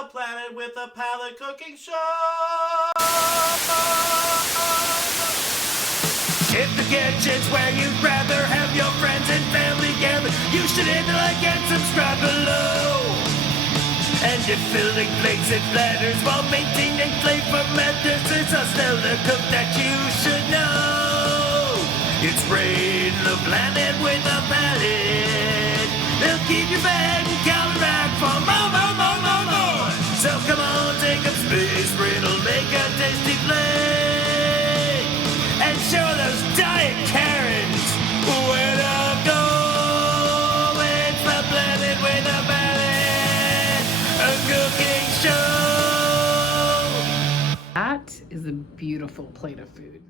the Planet with a Palate cooking show. If the kitchen's where you'd rather have your friends and family gather, you should hit the like and subscribe below. And if filling plates and platters while maintaining flavor matters, it's a stellar cook that you should know. It's Raid the Planet with a Palate. They'll keep you fed and coming back for more. So come on, take up space, Raid'll make a tasty plate and show those diet Karens where to go. It's the Planet with a Palate, a cooking show. That is a beautiful plate of food.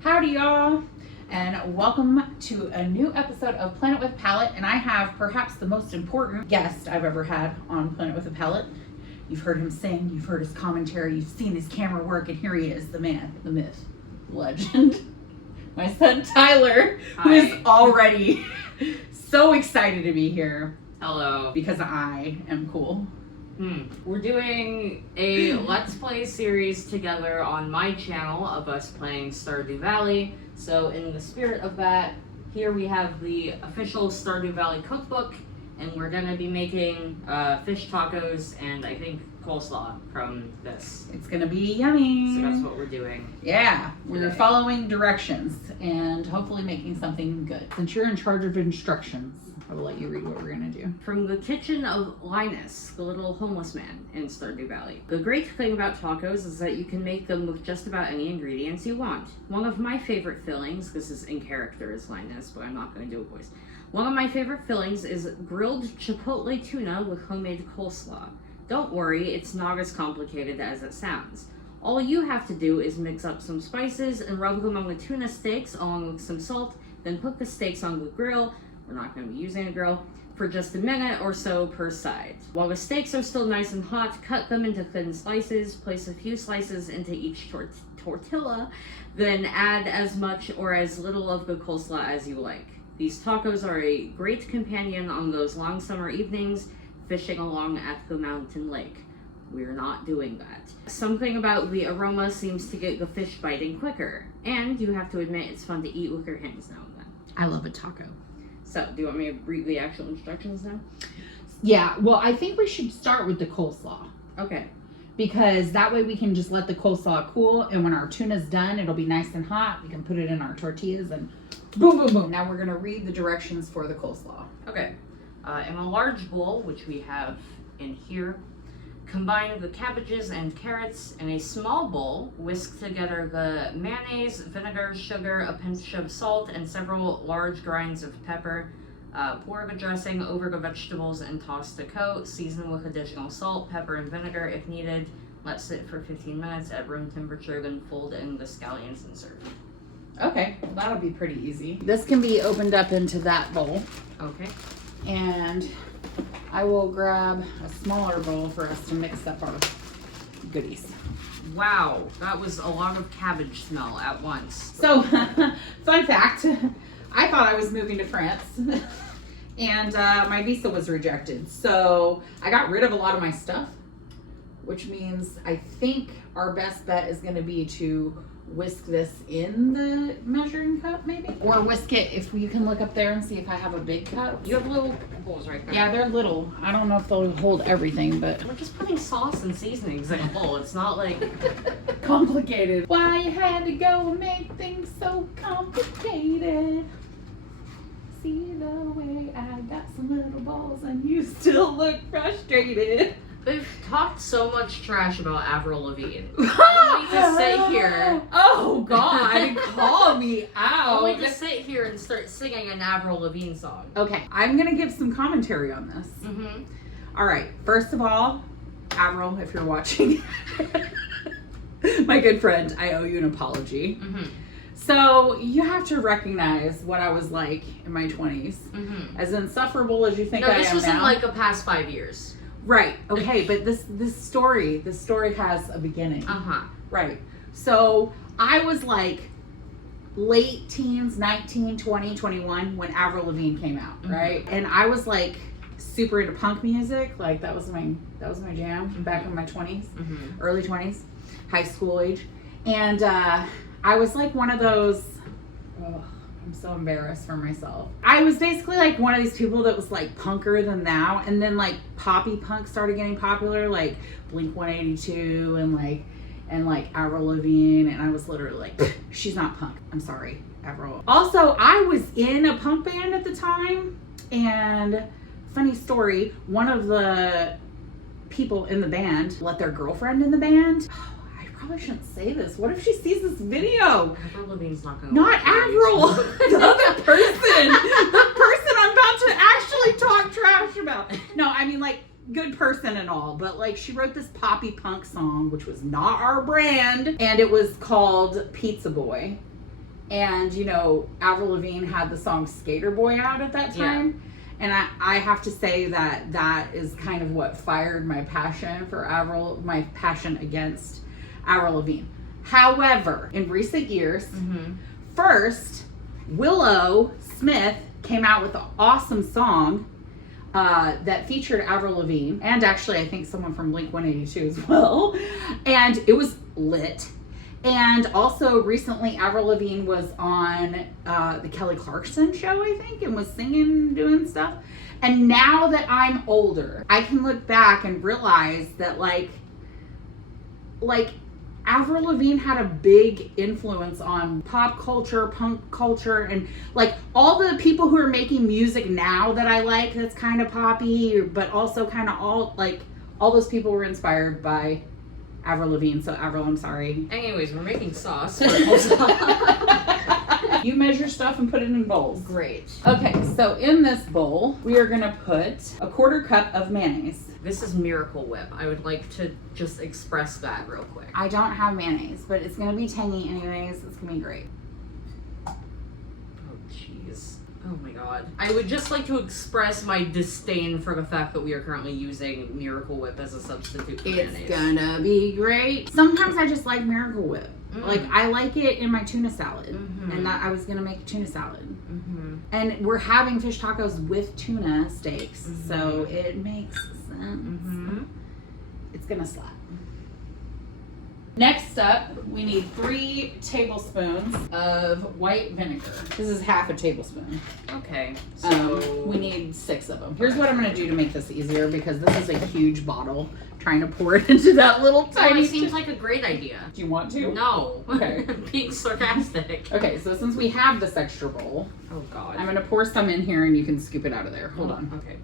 Howdy y'all, and welcome to a new episode of Planet with Palate. And I have perhaps the most important guest I've ever had on Planet with a Palate. You've heard him sing, you've heard his commentary, you've seen his camera work, and here he is, the man, the myth, the legend. My son Tyler, who is already so excited to be here. Hello. Because I am cool. We're doing a Let's Play series together on my channel of us playing Stardew Valley. So in the spirit of that, here we have the official Stardew Valley cookbook, and we're going to be making fish tacos and I think coleslaw from this. It's going to be yummy. So that's what we're doing. Yeah, we're today. following directions and hopefully making something good. Since you're in charge of instructions, I will let you read what we're going to do. From the kitchen of Linus, the little homeless man in Stardew Valley. The great thing about tacos is that you can make them with just about any ingredients you want. One of my favorite fillings, this is in character as Linus, but I'm not going to do a voice. One of my favorite fillings is grilled chipotle tuna with homemade coleslaw. Don't worry, it's not as complicated as it sounds. All you have to do is mix up some spices and rub them on the tuna steaks along with some salt, then put the steaks on the grill. We're not going to be using a grill, for just a minute or so per side. While the steaks are still nice and hot, cut them into thin slices, place a few slices into each tortilla, then add as much or as little of the coleslaw as you like. These tacos are a great companion on those long summer evenings, fishing along at the mountain lake. We're not doing that. Something about the aroma seems to get the fish biting quicker, and you have to admit it's fun to eat with your hands now and then. I love a taco. So, do you want me to read the actual instructions now? Yeah, well, I think we should start with the coleslaw. Okay. Because that way we can just let the coleslaw cool, and when our tuna's done, it'll be nice and hot. We can put it in our tortillas and boom, boom, boom. Now we're going to read the directions for the coleslaw. Okay. In a large bowl, which we have in here, combine the cabbages and carrots. In a small bowl, whisk together the mayonnaise, vinegar, sugar, a pinch of salt, and several large grinds of pepper. Pour the dressing over the vegetables and toss to coat. Season with additional salt, pepper, and vinegar if needed. Let sit for 15 minutes at room temperature, then fold in the scallions and serve. Okay, well, that'll be pretty easy. This can be opened up into that bowl. Okay. And I will grab a smaller bowl for us to mix up our goodies. Wow, that was a lot of cabbage smell at once. So, fun fact, I thought I was moving to France and my visa was rejected. So I got rid of a lot of my stuff, which means I think our best bet is going to be to whisk this in the measuring cup maybe, or whisk it if you can look up there and see if I have a big cup. You have little bowls right there. Yeah, they're little. I don't know if they'll hold everything, but We're just putting sauce and seasonings in a bowl. It's not like... complicated. Why you had to go and make things so complicated? See the way I got some little balls and you still look frustrated. They've talked so much trash about Avril Lavigne. Only to sit here. Oh God, call me out. Only to sit here and start singing an Avril Lavigne song. Okay, I'm gonna give some commentary on this. Mm-hmm. All right, first of all, Avril, if you're watching, my good friend, I owe you an apology. Mm-hmm. So you have to recognize what I was like in my 20s. Mm-hmm. As insufferable as you think I am now. No, this was in like the past 5 years. Right. Okay, but this story has a beginning. Uh-huh. Right. So I was like late teens, 19, 20, 21 when Avril Lavigne came out, right? And I was like super into punk music. Like that was my jam back in my 20s, early 20s, high school age. And I was like one of those, I'm so embarrassed for myself. I was basically like one of these people that was like punker than thou, and then like poppy punk started getting popular, like Blink 182 and like Avril Lavigne, and I was literally like, she's not punk. I'm sorry, Avril. Also, I was in a punk band at the time, and funny story, one of the people in the band let their girlfriend in the band. I probably shouldn't say this. What if she sees this video? Avril Lavigne's not gonna. Not Avril, the other person. The person I'm about to actually talk trash about. No, I mean like good person and all, but like she wrote this poppy punk song, which was not our brand, and it was called Pizza Boy. And you know, Avril Lavigne had the song Skater Boy out at that time. Yeah. And I have to say that is kind of what fired my passion for Avril, my passion against Avril Lavigne. However, in recent years, first, Willow Smith came out with an awesome song that featured Avril Lavigne, and actually I think someone from Blink 182 as well, and it was lit. And also recently Avril Lavigne was on the Kelly Clarkson show, I think, and was singing, doing stuff. And now that I'm older, I can look back and realize that like Avril Lavigne had a big influence on pop culture, punk culture, and like all the people who are making music now that I like that's kind of poppy, but also kind of all those people were inspired by Avril Lavigne. So Avril, I'm sorry. Anyways, we're making sauce. You measure stuff and put it in bowls. Great. Okay, so in this bowl, we are gonna put a 1/4 cup of mayonnaise. This is Miracle Whip. I would like to just express that real quick. I don't have mayonnaise, but it's gonna be tangy anyways. It's gonna be great. Oh, jeez. Oh my god. I would just like to express my disdain for the fact that we are currently using Miracle Whip as a substitute for mayonnaise. It's gonna be great. Sometimes I just like Miracle Whip. Like I like it in my tuna salad, and that I was gonna make a tuna salad. And we're having fish tacos with tuna steaks, so it makes sense. It's gonna slap. Next up, we need 3 tablespoons of white vinegar. This is half a tablespoon. Okay, so we need 6 of them. Here's what I'm gonna do to make this easier, because this is a huge bottle. Trying to pour it into that little tiny. It seems like a great idea. Do you want to? No. Okay. Being sarcastic. Okay, so since we have this extra bowl, oh god, I'm gonna pour some in here and you can scoop it out of there. Hold on. Okay.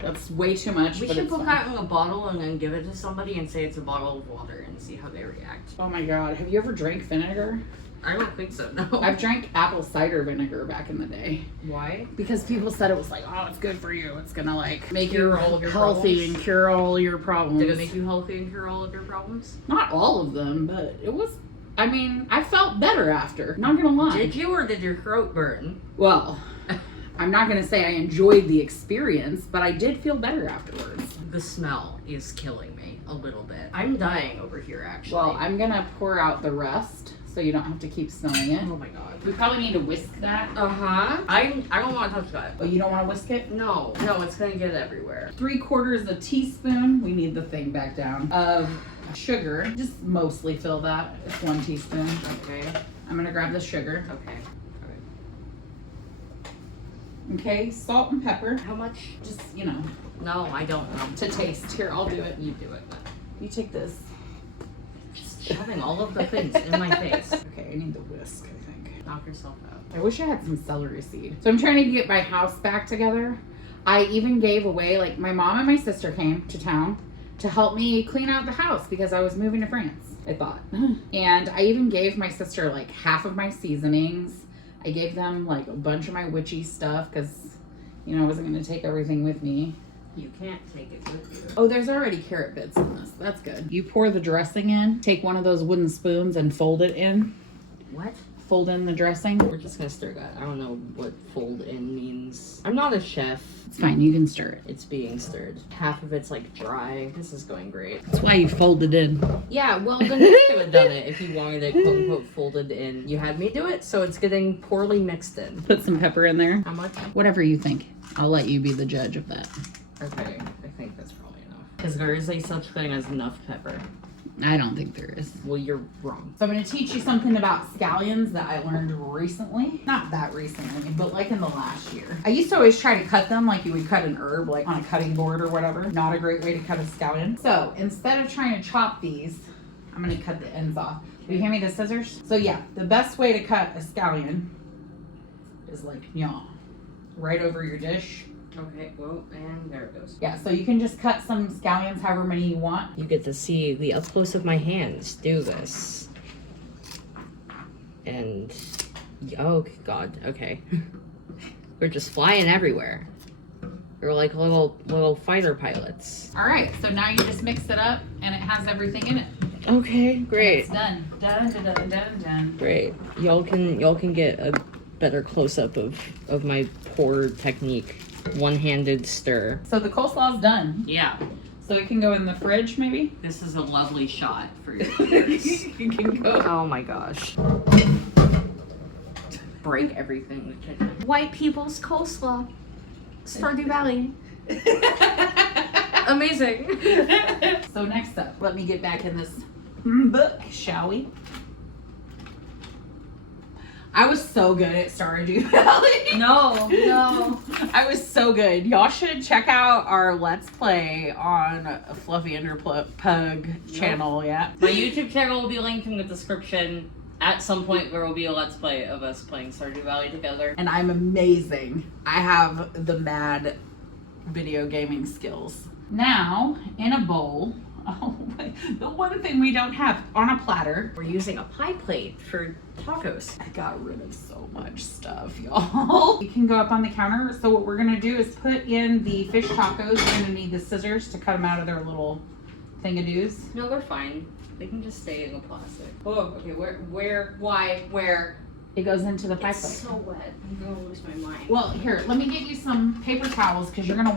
That's way too much. We should put that in a bottle and then give it to somebody and say it's a bottle of water and see how they react. Oh my god, have you ever drank vinegar? I don't think so, no. I've drank apple cider vinegar back in the day. Why? Because people said it was like, oh, it's good for you. It's gonna like make Cure you all of your healthy problems? and cure all your problems. Did it make you healthy and cure all of your problems? Not all of them, but it was. I mean, I felt better after. Not gonna lie. Did you, or did your throat burn? Well, I'm not gonna say I enjoyed the experience, but I did feel better afterwards. The smell is killing me a little bit. I'm dying over here, actually. Well, I'm gonna pour out the rest so you don't have to keep smelling it. Oh my god. We probably need to whisk that. Uh-huh. I don't want to touch that. Oh, you don't want to whisk it? No, it's gonna get everywhere. 3/4 teaspoon. We need the thing back down. Of sugar. Just mostly fill that. It's 1 teaspoon. Okay. I'm gonna grab the sugar. Okay. Okay, salt and pepper. How much? Just, you know. No, I don't know. To taste. Here, I'll do it. You do it. You take this. Just shoving all of the things in my face. Okay, I need the whisk, I think. Knock yourself out. I wish I had some celery seed. So I'm trying to get my house back together. I even gave away, like, my mom and my sister came to town to help me clean out the house because I was moving to France, I thought. And I even gave my sister, like, half of my seasonings. I gave them, like, a bunch of my witchy stuff because, you know, I wasn't going to take everything with me. You can't take it with you. Oh, there's already carrot bits in this. That's good. You pour the dressing in, take one of those wooden spoons and fold it in. What? fold in the dressing? We're just gonna stir that. I don't know what fold in means. I'm not a chef. It's fine, you can stir it. It's being stirred. Half of it's like dry. This is going great. That's why you fold it in. Yeah, well, then you could have done it if you wanted it quote unquote folded in. You had me do it, so it's getting poorly mixed in. Put some pepper in there. How much? Whatever you think. I'll let you be the judge of that. Okay, I think that's probably enough. Because there is a such thing as enough pepper. I don't think there is. Well, you're wrong. So I'm going to teach you something about scallions that I learned recently. Not that recently, but like in the last year. I used to always try to cut them like you would cut an herb, like on a cutting board or whatever. Not a great way to cut a scallion. So instead of trying to chop these, I'm going to cut the ends off. Will you hand me the scissors? So yeah, the best way to cut a scallion is like, right over your dish. Okay, well, and there it goes. Yeah, so you can just cut some scallions however many you want. You get to see the up close of my hands do this. And, oh god, okay. We're just flying everywhere. We're like little fighter pilots. All right, so now you just mix it up and it has everything in it. Okay, And great. it's done. Done. Great. Y'all can get a better close up of my poor technique. One-handed stir. So the coleslaw's done. Yeah. So it can go in the fridge, maybe? This is a lovely shot for your viewers. You can go. Oh my gosh. Break everything. White people's coleslaw. Stardew Valley. Amazing. So next up, let me get back in this book, shall we? I was so good at Stardew Valley. No. I was so good. Y'all should check out our Let's Play on Fluffy Pug channel, yeah? My YouTube channel will be linked in the description. At some point, there will be a Let's Play of us playing Stardew Valley together. And I'm amazing. I have the mad video gaming skills. Now, in a bowl, the one thing we don't have on a platter. We're using a pie plate for tacos. I got rid of so much stuff, y'all. You can go up on the counter. So what we're gonna do is put in the fish tacos. You're gonna need the scissors to cut them out of their little thingadoos. No, they're fine. They can just stay in the plastic. Oh, okay. Where? It goes into the pie It's plate. so wet. I'm gonna lose my mind. Well, here, let me get you some paper towels because you're not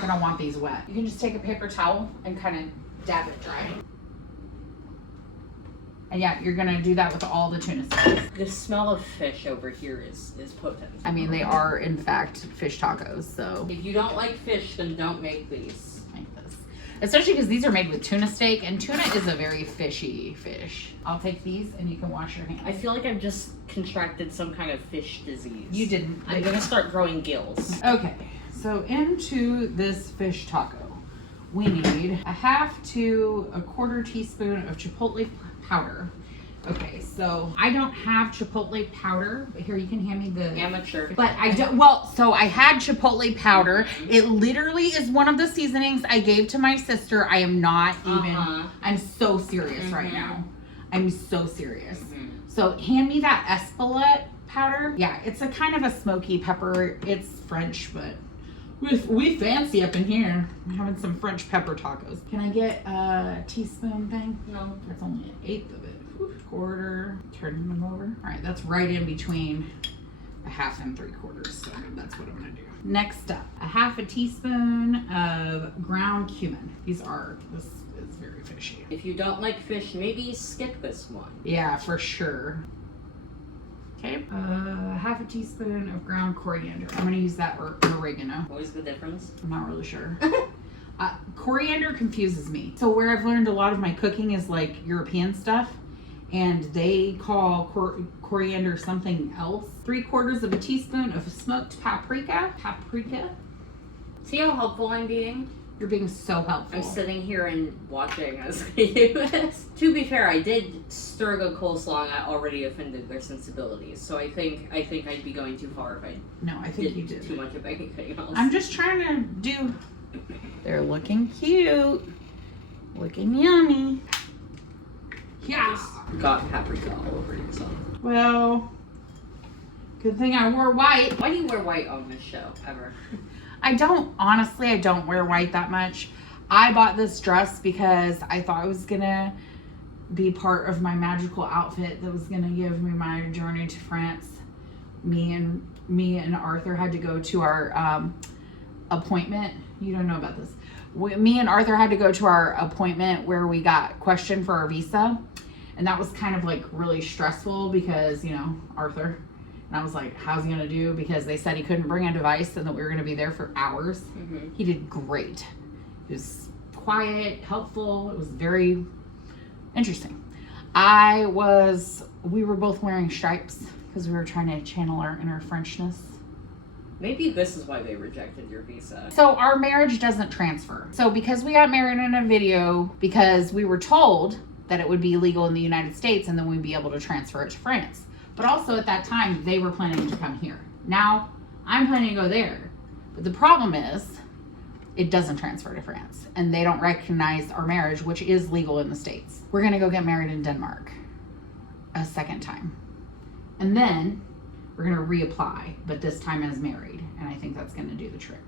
gonna want these wet. You can just take a paper towel and kind of dab it dry. And yeah, you're gonna do that with all the tuna sticks. The smell of fish over here is potent. I mean, they are in fact fish tacos, so If you don't like fish, then don't make these. make this. Especially because these are made with tuna steak, and tuna is a very fishy fish. I'll take these, and you can wash your hands. I feel like I've just contracted some kind of fish disease. You didn't. I'm gonna start growing gills. Okay, so into this fish taco, we need a half to a quarter teaspoon of chipotle powder. Okay, so I don't have chipotle powder, but here you can hand me the Amateur. But I don't, well, so I had chipotle powder. It literally is one of the seasonings I gave to my sister. I am not even, I'm so serious right now. I'm so serious. So hand me that Espelette powder. Yeah, it's a kind of a smoky pepper. It's French, but we fancy up in here. I'm having some French pepper tacos. Can I get a teaspoon thing? No. That's only 1/8 of it. Quarter, turning them over. All right, that's right in between a half and 3/4. So that's what I'm gonna do. Next up, a half a teaspoon of ground cumin. This is very fishy. If you don't like fish, maybe skip this one. Yeah, for sure. Okay, half a teaspoon of ground coriander. I'm gonna use that or oregano. What is the difference? I'm not really sure. Coriander confuses me. So where I've learned a lot of my cooking is like European stuff, and they call coriander something else. 3/4 of a teaspoon of smoked paprika. See how helpful I'm being? You're being so helpful. I'm sitting here and watching as I do this. To be fair, I did stir the coleslaw and I already offended their sensibilities. So I think I'd be going too far if I I think you did too much of anything else. I'm just trying to do. They're looking cute, looking yummy. Yeah. Got paprika all over yourself. Well, good thing I wore white. Why do you wear white on this show ever? I don't wear white that much. I bought this dress because I thought it was gonna be part of my magical outfit that was going to give me my journey to France. Me and Arthur had to go to our appointment. You don't know about this. Me and Arthur had to go to our appointment where we got questioned for our visa. And that was kind of like really stressful because, you know, Arthur. And I was like, how's he going to do? Because they said he couldn't bring a device and that we were going to be there for hours. Mm-hmm. He did great. He was quiet, helpful. It was very interesting. We were both wearing stripes because we were trying to channel our inner Frenchness. Maybe this is why they rejected your visa. So our marriage doesn't transfer. So because we got married in a video, because we were told that it would be legal in the United States and then we'd be able to transfer it to France. But also at that time, they were planning to come here. Now, I'm planning to go there. But the problem is, it doesn't transfer to France. And they don't recognize our marriage, which is legal in the States. We're gonna go get married in Denmark a second time. And then we're gonna reapply, but this time as married. And I think that's gonna do the trick.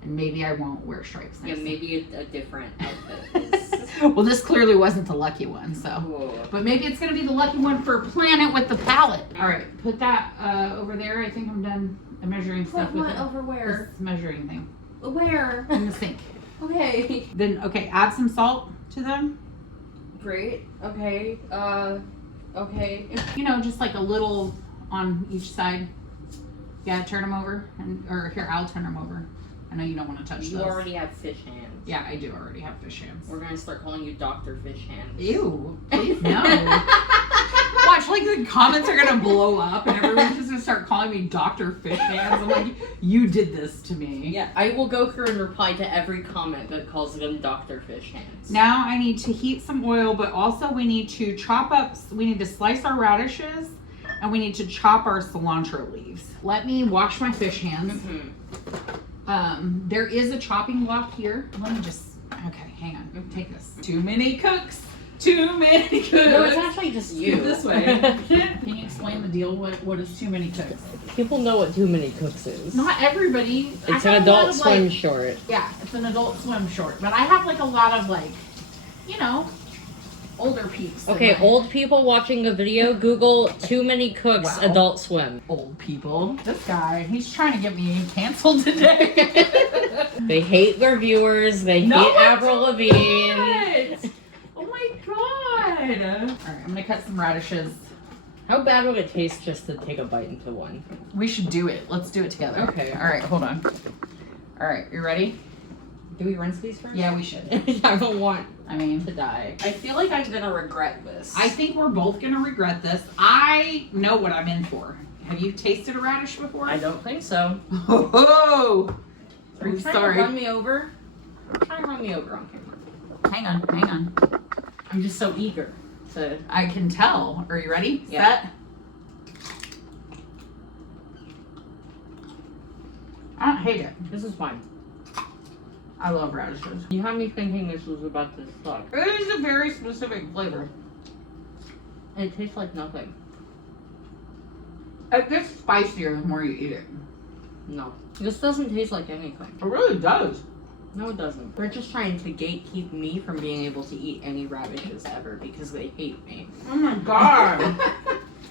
And maybe I won't wear stripes. Yeah, maybe a different outfit is... Well, this clearly wasn't the lucky one, so. Whoa. But maybe it's gonna be the lucky one for Planet with the Palate. All right, put that over there. I think I'm done measuring stuff with it. Over where? This measuring thing. Where? In the sink. Okay. Then, okay, add some salt to them. Great. Okay. Okay. You know, just like a little on each side. Yeah, turn them over. Or here, I'll turn them over. I know you don't want to touch those. You already have fish hands. Yeah, I do already have fish hands. We're gonna start calling you Dr. Fish Hands. Ew, please no. Watch, like the comments are gonna blow up and everyone's just gonna start calling me Dr. Fish Hands. I'm like, you did this to me. Yeah, I will go through and reply to every comment that calls them Dr. Fish Hands. Now I need to heat some oil, but also we need to we need to slice our radishes and we need to chop our cilantro leaves. Let me wash my fish hands. Mm-hmm. There is a chopping block here. Let me just, okay, hang on. Take this. Too many cooks. Too many cooks. No, it's actually just you. This way. Can you explain the deal? What is too many cooks? People know what Too Many Cooks is. Not everybody. It's an Adult Swim short. Yeah, it's an Adult Swim short. But I have like a lot of like, you know, older peeps. Okay, old people watching the video, Google Too Many Cooks Adult Swim. Old people. This guy, he's trying to get me canceled today. They hate their viewers. They hate Avril Lavigne. Oh my god. Alright, I'm gonna cut some radishes. How bad would it taste just to take a bite into one? We should do it. Let's do it together. Okay. Alright, hold on. Alright, you ready? Do we rinse these first? Yeah, we should. I don't want to die. I feel like I'm gonna regret this. I think we're both gonna regret this. I know what I'm in for. Have you tasted a radish before? I don't think so. Oh, Are you trying to run me over? Try to run me over on camera. Hang on. I'm just so eager to... I can tell. Are you ready? Yeah. Set. I don't hate it. This is fine. I love radishes. You had me thinking this was about to suck. It is a very specific flavor. And it tastes like nothing. It gets spicier the more you eat it. No. This doesn't taste like anything. It really does. No, it doesn't. They're just trying to gatekeep me from being able to eat any radishes ever because they hate me. Oh my god.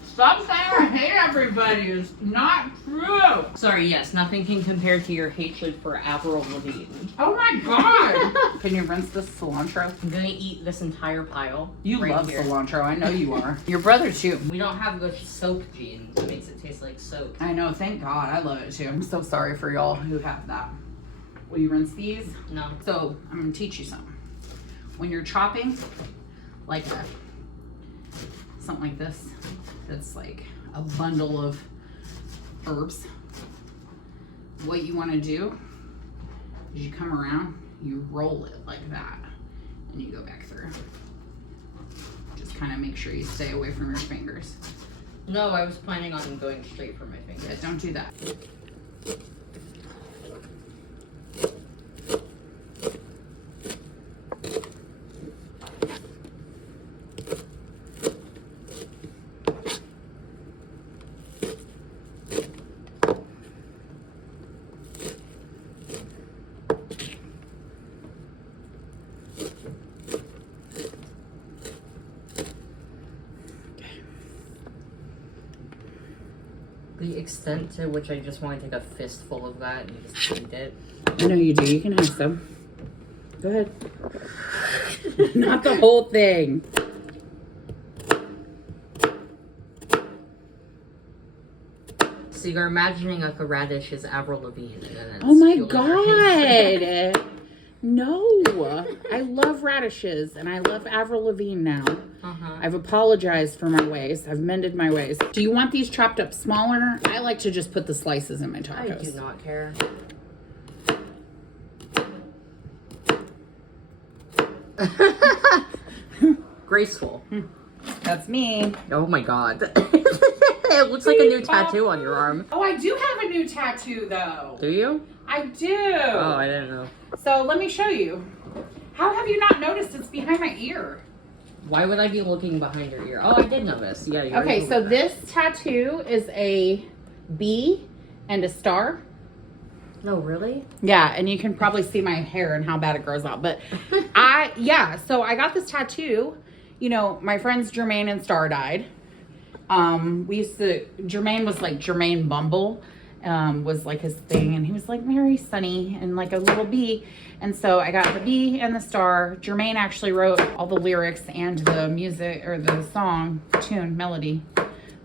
Stop saying I hate everybody. It's not true. Sorry, yes, nothing can compare to your hatred for Avril Lavigne. Oh my god. Can you rinse this cilantro? I'm gonna eat this entire pile. You right love here. cilantro. I know you are. Your brother too. We don't have the soap gene that makes it taste like soap. I know. Thank God. I love it too. I'm so sorry for y'all who have that. Will you rinse these? No. So I'm gonna teach you something. When you're chopping, like something like this, that's like a bundle of herbs. What you want to do is you come around, you roll it like that, and you go back through. Just kind of make sure you stay away from your fingers. No, I was planning on going straight for my fingers. Yeah, don't do that. The extent to which I just want to take a fistful of that and just eat it. I know you do. You can have some. Go ahead. Not the whole thing. So you're imagining like a radish is Avril Lavigne. And then it's Oh my fueling your God. No. I love radishes and I love Avril Lavigne now. I've apologized for my ways. I've mended my ways. Do you want these chopped up smaller? I like to just put the slices in my tacos. I do not care. Graceful. That's me. Oh my God. It looks like a new tattoo on your arm. Oh, I do have a new tattoo though. Do you? I do. Oh, I didn't know. So let me show you. How have you not noticed it's behind my ear? Why would I be looking behind your ear? Oh, I did notice. Yeah. You're Okay, so this tattoo is a bee and a star. No, really? Yeah, and you can probably see my hair and how bad it grows out. But so I got this tattoo. You know, my friends Jermaine and Star died. Jermaine was like Jermaine Bumble, was like his thing. And he was like Mary Sunny and like a little bee. And so I got the bee and the star. Jermaine actually wrote all the lyrics and the music or the song, tune, melody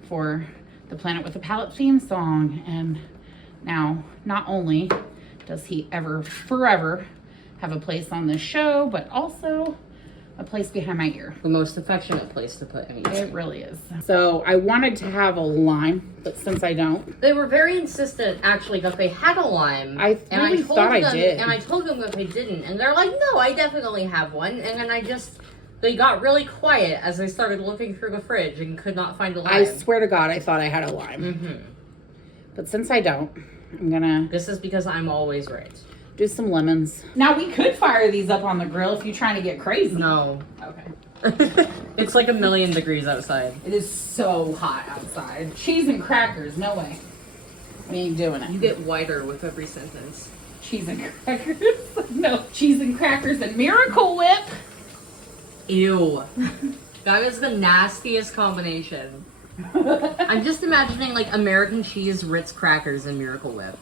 for the Planet with a Palate theme song. And now, not only does he forever have a place on this show, but also a place behind my ear. The most affectionate place to put anything. It really is. So I wanted to have a lime, but since I don't. They were very insistent, actually, that they had a lime. I really thought I did. And I told them that they didn't. And they're like, no, I definitely have one. And then they got really quiet as they started looking through the fridge and could not find a lime. I swear to God, I thought I had a lime. Mm-hmm. But since I don't, I'm gonna. This is because I'm always right. Do some lemons. Now we could fire these up on the grill if you're trying to get crazy. No. Okay. It's like 1,000,000 degrees outside. It is so hot outside. Cheese and crackers, no way. We ain't doing it. You get whiter with every sentence. Cheese and crackers? No. Cheese and crackers and Miracle Whip. Ew. That is the nastiest combination. I'm just imagining like American cheese, Ritz crackers, and Miracle Whip.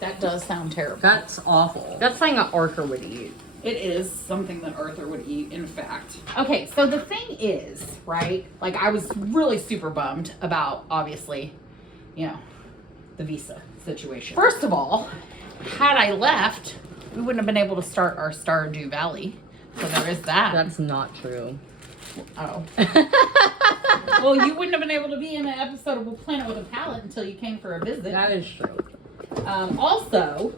That does sound terrible. That's awful. That's something that Arthur would eat. It is something that Arthur would eat, in fact. Okay, so the thing is, right? Like, I was really super bummed about, obviously, you know, the visa situation. First of all, had I left, we wouldn't have been able to start our Stardew Valley. So there is that. That's not true. Oh. Well, you wouldn't have been able to be in an episode of Planet with a Palate until you came for a visit. That is true. Also,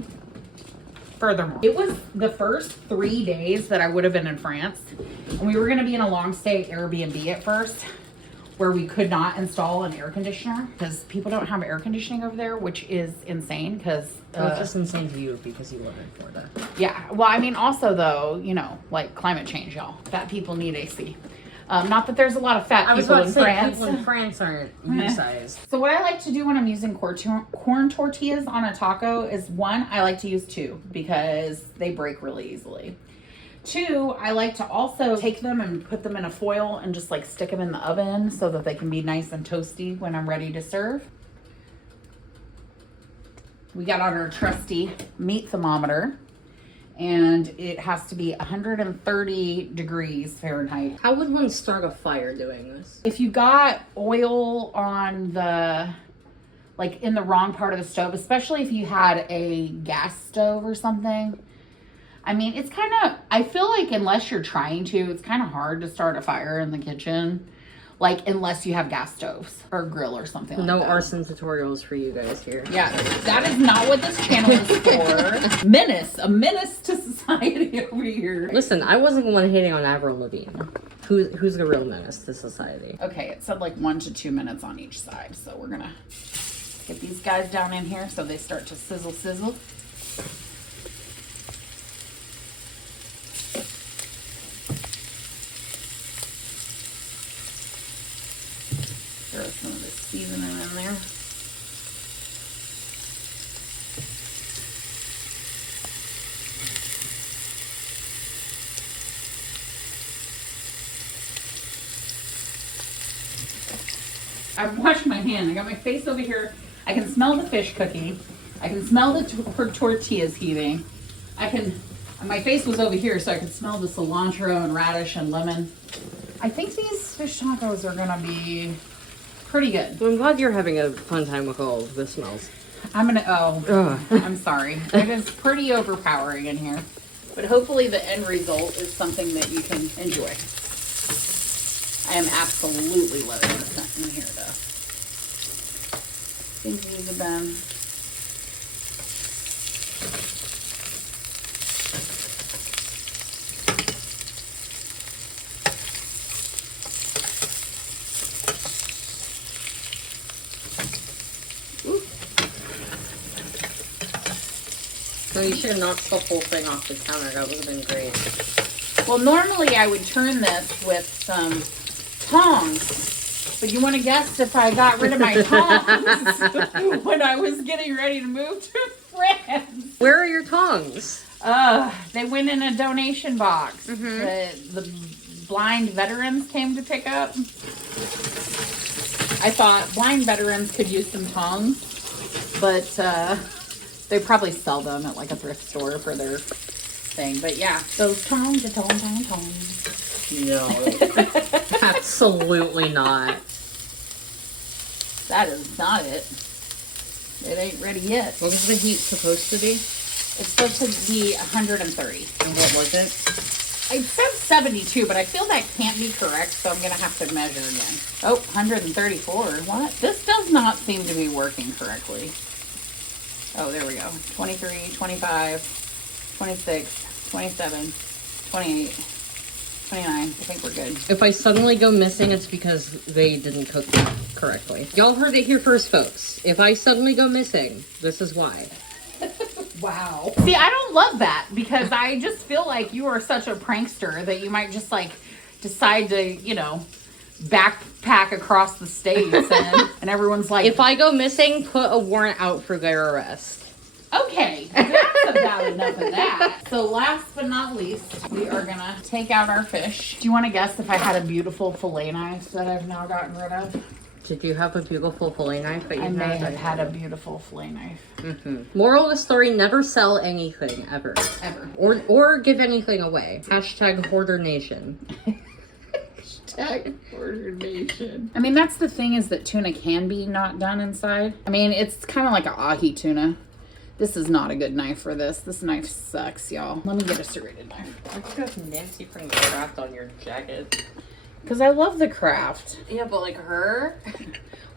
furthermore, it was the first 3 days that I would have been in France, and we were going to be in a long stay Airbnb at first, where we could not install an air conditioner because people don't have air conditioning over there, which is insane. Because it's just insane to you because you live in Florida. Yeah, well, I mean, also though, you know, like climate change, y'all. Fat people need AC. Not that there's a lot of fat people in France. People in France aren't you-sized. So what I like to do when I'm using corn tortillas on a taco is, one, I like to use two because they break really easily. Two, I like to also take them and put them in a foil and just like stick them in the oven so that they can be nice and toasty when I'm ready to serve. We got on our trusty meat thermometer, and it has to be 130 degrees Fahrenheit. How would one start a fire doing this? If you got oil on like in the wrong part of the stove, especially if you had a gas stove or something, I mean, it's kind of, I feel like unless you're trying to, it's kind of hard to start a fire in the kitchen. Like, unless you have gas stoves or a grill or something like that. No arson tutorials for you guys here. Yeah, that is not what this channel is for. A menace to society over here. Listen, I wasn't the one hating on Avril Lavigne. Who's the real menace to society? Okay, it said like 1 to 2 minutes on each side. So we're gonna get these guys down in here so they start to sizzle. Throw some of this seasoning in there. I've washed my hand. I got my face over here. I can smell the fish cooking. I can smell the tortillas heating. My face was over here, so I could smell the cilantro and radish and lemon. I think these fish tacos are gonna be pretty good. Well, I'm glad you're having a fun time with all of the smells. I'm sorry. It is pretty overpowering in here. But hopefully the end result is something that you can enjoy. I am absolutely loving the scent in here though. I think these have been So you should have knocked the whole thing off the counter. That would have been great. Well, normally I would turn this with some tongs, but you want to guess if I got rid of my tongs when I was getting ready to move to France. Where are your tongs? They went in a donation box that the blind veterans came to pick up. I thought blind veterans could use some tongs, but they probably sell them at like a thrift store for their thing. But yeah, those tongs are tongs. No. Absolutely not. That is not it. It ain't ready yet. What was the heat supposed to be? It's supposed to be 130. And what was it? It says 72, but I feel that can't be correct, so I'm going to have to measure again. Oh, 134. What? This does not seem to be working correctly. Oh, there we go. 23, 25, 26, 27, 28, 29. I think we're good. If I suddenly go missing, it's because they didn't cook it correctly. Y'all heard it here first, folks. If I suddenly go missing, this is why. Wow. See, I don't love that because I just feel like you are such a prankster that you might just like decide to, you know, backpack across the states and everyone's like, If I go missing, put a warrant out for their arrest. okay, that's about enough of that. So last but not least, we are gonna take out our fish. Do you want to guess if I had a beautiful fillet knife that I've now gotten rid of? Did you have a beautiful fillet knife that you I may have had a beautiful fillet knife. Moral of the story, never sell anything, ever. Ever. Or give anything away. Hashtag hoarder nation. Hashtag hoarder nation. I mean, that's the thing is that tuna can be not done inside. I mean, it's kind of like an ahi tuna. This is not a good knife for this. This knife sucks, y'all. Let me get a serrated knife. I think that's Nancy from Craft on your jacket. Because I love the craft. Yeah, but like her?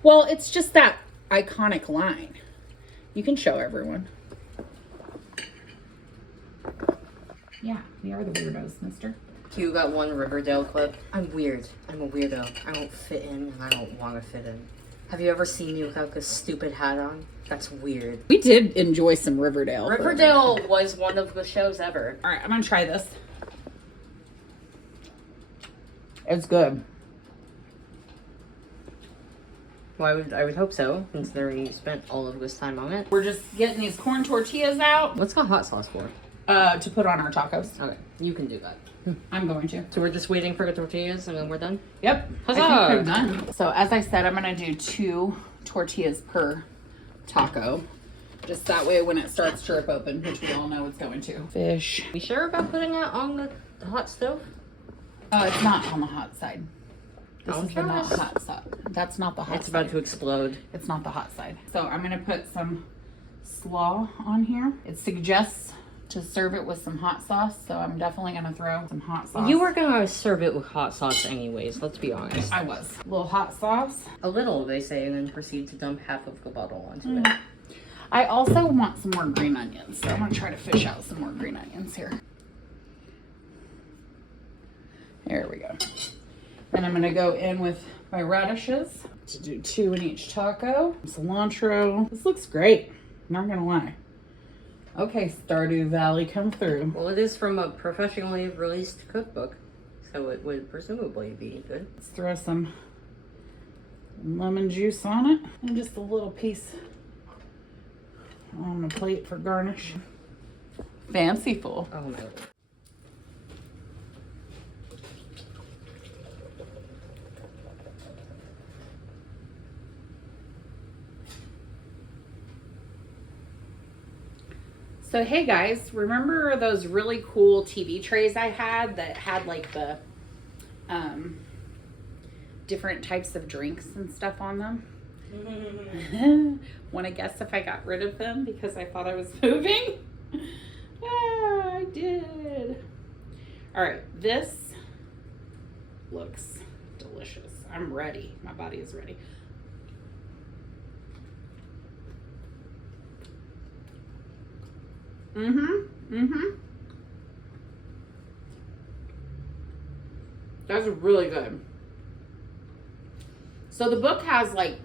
Well, it's just that iconic line. You can show everyone. Yeah, we are the weirdos, mister. You got one Riverdale clip. I'm weird. I'm a weirdo. I don't fit in and I don't want to fit in. Have you ever seen me without this stupid hat on? That's weird. We did enjoy some Riverdale. Riverdale was one of the shows ever. All right, I'm going to try this. It's good. Well, I would hope so, considering you spent all of this time on it. We're just getting these corn tortillas out. What's got hot sauce for? To put on our tacos. Okay, you can do that. I'm going to. So we're just waiting for the tortillas and then we're done? Yep. Huzzah! I think they're done. So as I said, I'm going to do 2 tortillas per taco. Just that way when it starts to rip open, which we all know it's going to. Fish. You sure about putting it on the hot stove? Oh, it's not on the hot side. This Don't is the not trust. hot side. That's not the hot It's side. about to explode. It's not the hot side. So I'm going to put some slaw on here. It suggests to serve it with some hot sauce, so I'm definitely going to throw some hot sauce. You were gonna serve it with hot sauce anyways, let's be honest. I was. A little hot sauce. A little, they say, and then proceed to dump half of the bottle onto it. I also want some more green onions, so I'm going to try to fish out some more green onions here. There we go. Then I'm going to go in with my radishes to do 2 in each taco. Cilantro. This looks great. Not going to lie. Okay, Stardew Valley, come through. Well, it is from a professionally released cookbook, so it would presumably be good. Let's throw some lemon juice on it and just a little piece on the plate for garnish. Fanciful. Oh no. So hey guys, remember those really cool TV trays I had that had like the different types of drinks and stuff on them? Want to guess if I got rid of them because I thought I was moving? I did. All right, this looks delicious. I'm ready. My body is ready. That's really good. So the book has like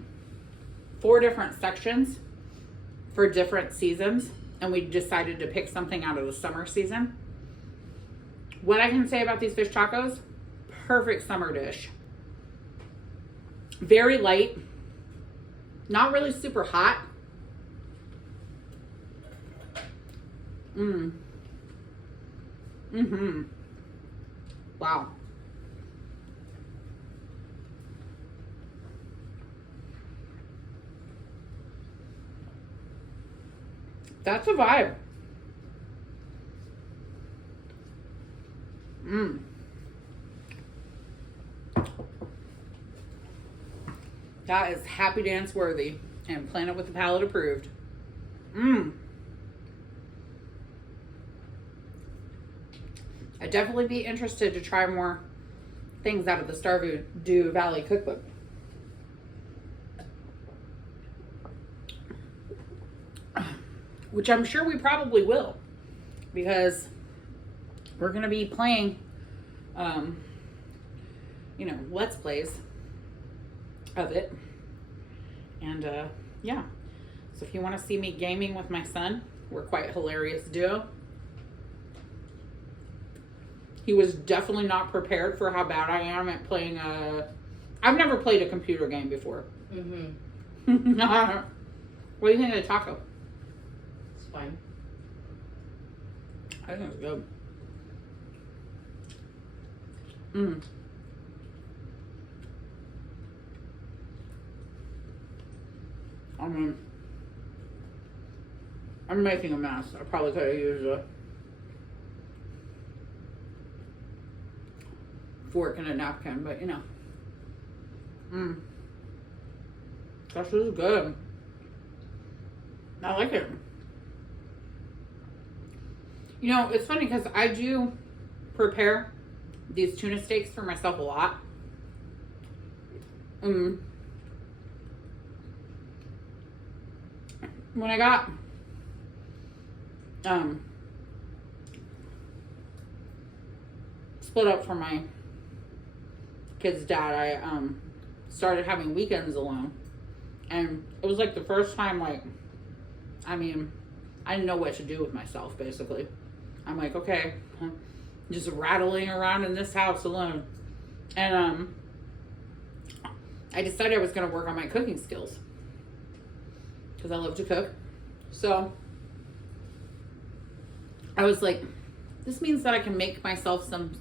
4 different sections for different seasons, and we decided to pick something out of the summer season. What I can say about these fish tacos, perfect summer dish. Very light, not really super hot. Wow. That's a vibe. That is happy dance worthy and Planet with the Palate approved. I'd definitely be interested to try more things out of the Stardew Valley cookbook. Which I'm sure we probably will, because we're going to be playing, Let's Plays of it. And, yeah. So if you want to see me gaming with my son, we're quite a hilarious duo. He was definitely not prepared for how bad I am at playing I've never played a computer game before. What do you think of the taco? It's fine. I think it's good. I mean, I'm making a mess. I probably could have used a fork and a napkin, but This is good. I like it. It's funny because I do prepare these tuna steaks for myself a lot. When I got split up from my kid's dad, I started having weekends alone, and it was like the first time, I didn't know what to do with myself. Basically, I'm like, okay, I'm just rattling around in this house alone, and I decided I was going to work on my cooking skills because I love to cook. So I was like, this means that I can make myself some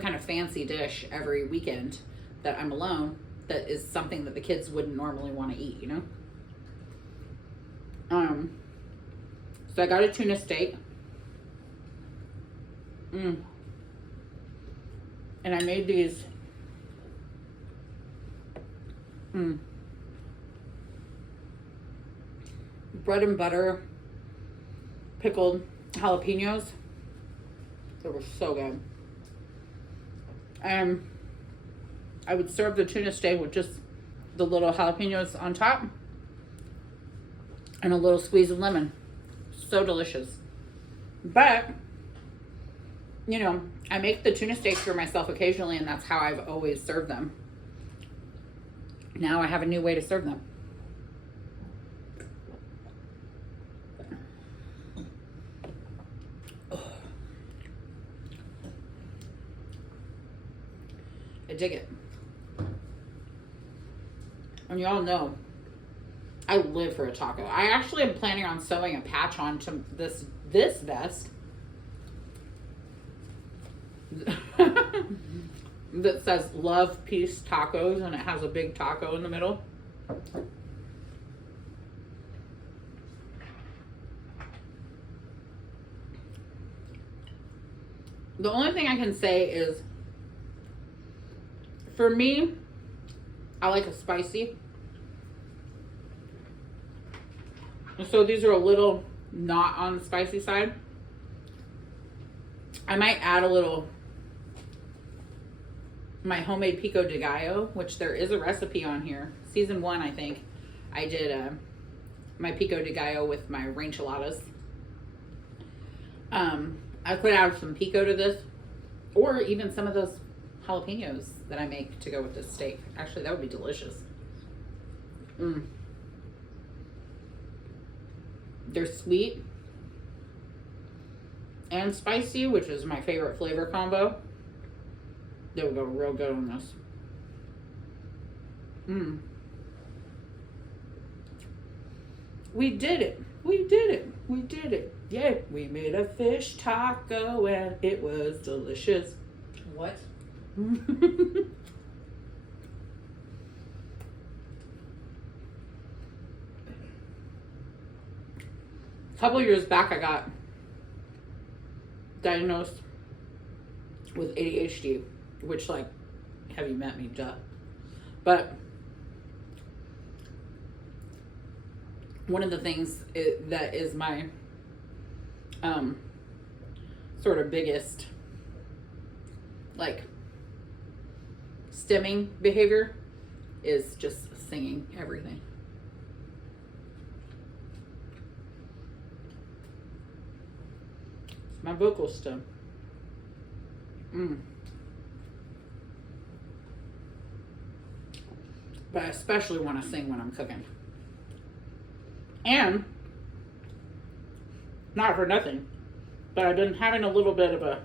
kind of fancy dish every weekend that I'm alone, that is something that the kids wouldn't normally want to eat, So I got a tuna steak. And I made these bread and butter pickled jalapenos. They were so good. And I would serve the tuna steak with just the little jalapenos on top and a little squeeze of lemon. So delicious. But, I make the tuna steaks for myself occasionally, and that's how I've always served them. Now I have a new way to serve them. I dig it. And y'all know, I live for a taco. I actually am planning on sewing a patch onto this vest that says "Love Peace Tacos," and it has a big taco in the middle. The only thing I can say is, for me, I like a spicy. And so these are a little not on the spicy side. I might add a little, my homemade pico de gallo, which there is a recipe on here. Season 1, I think. I did my pico de gallo with my rancholadas. I could add some pico to this, or even some of those jalapenos that I make to go with this steak. Actually, that would be delicious. They're sweet and spicy, which is my favorite flavor combo. They would go real good on this. We did it. We did it. We did it. Yeah, we made a fish taco and it was delicious. What? A couple years back, I got diagnosed with ADHD, which, like, have you met me? Duh. But one of the things that is my sort of biggest, like, stemming behavior is just singing everything. It's my vocal stem. But I especially want to sing when I'm cooking. And, not for nothing, but I've been having a little bit of a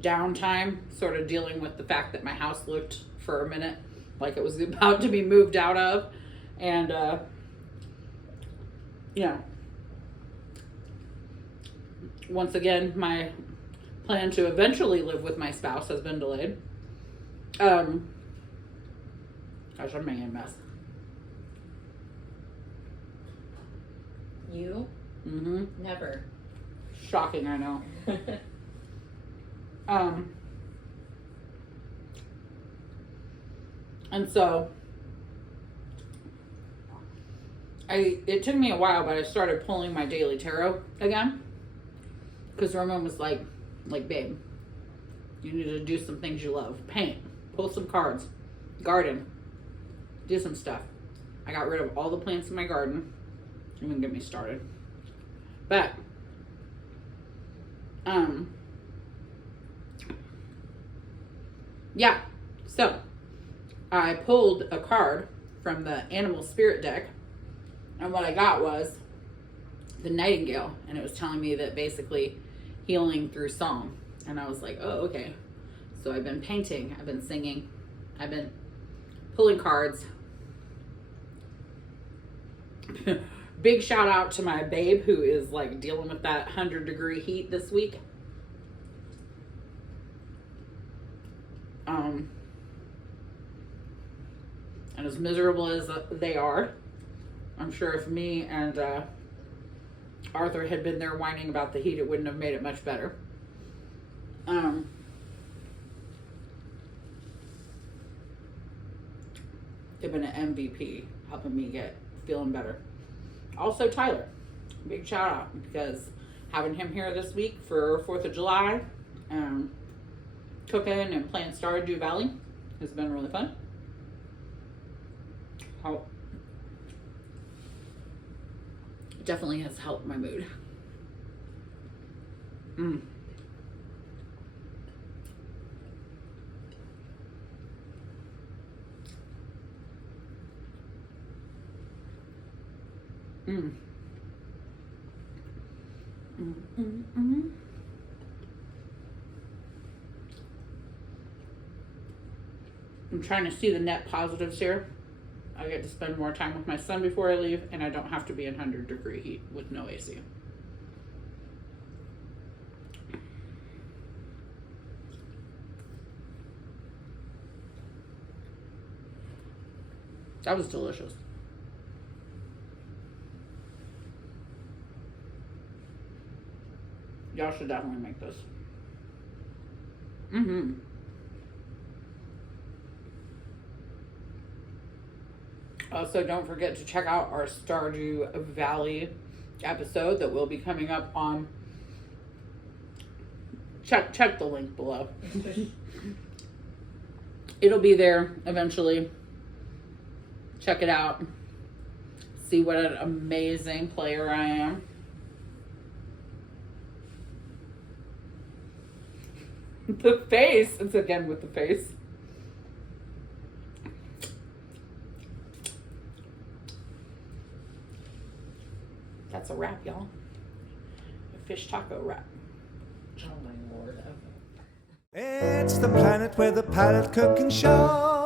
downtime, sort of dealing with the fact that my house looked for a minute like it was about to be moved out of. And, once again, my plan to eventually live with my spouse has been delayed. Gosh, I'm making a mess. You? Never. Shocking, I know. And so it took me a while, but I started pulling my daily tarot again, because Roman was like, babe, you need to do some things you love. Paint, pull some cards, garden, do some stuff. I got rid of all the plants in my garden. Don't even get me started. But yeah, so I pulled a card from the animal spirit deck, and what I got was the nightingale, and it was telling me that basically healing through song. And I was like, oh, okay. So I've been painting, I've been singing, I've been pulling cards. Big shout out to my babe, who is like dealing with that 100-degree heat this week. And as miserable as they are, I'm sure if me and Arthur had been there whining about the heat, it wouldn't have made it much better. They've been an MVP helping me get feeling better. Also Tyler, big shout out, because having him here this week for 4th of July, cooking and playing Stardew Valley has been really fun. Definitely has helped my mood. I'm trying to see the net positives here. I get to spend more time with my son before I leave, and I don't have to be in 100-degree heat with no AC. That was delicious. Y'all should definitely make this. Also, don't forget to check out our Stardew Valley episode that will be coming up on. Check the link below. It'll be there eventually. Check it out. See what an amazing player I am. The face. It's again with the face. That's a wrap, y'all. A fish taco wrap. Oh my lord. It's the planet with the palate cooking show.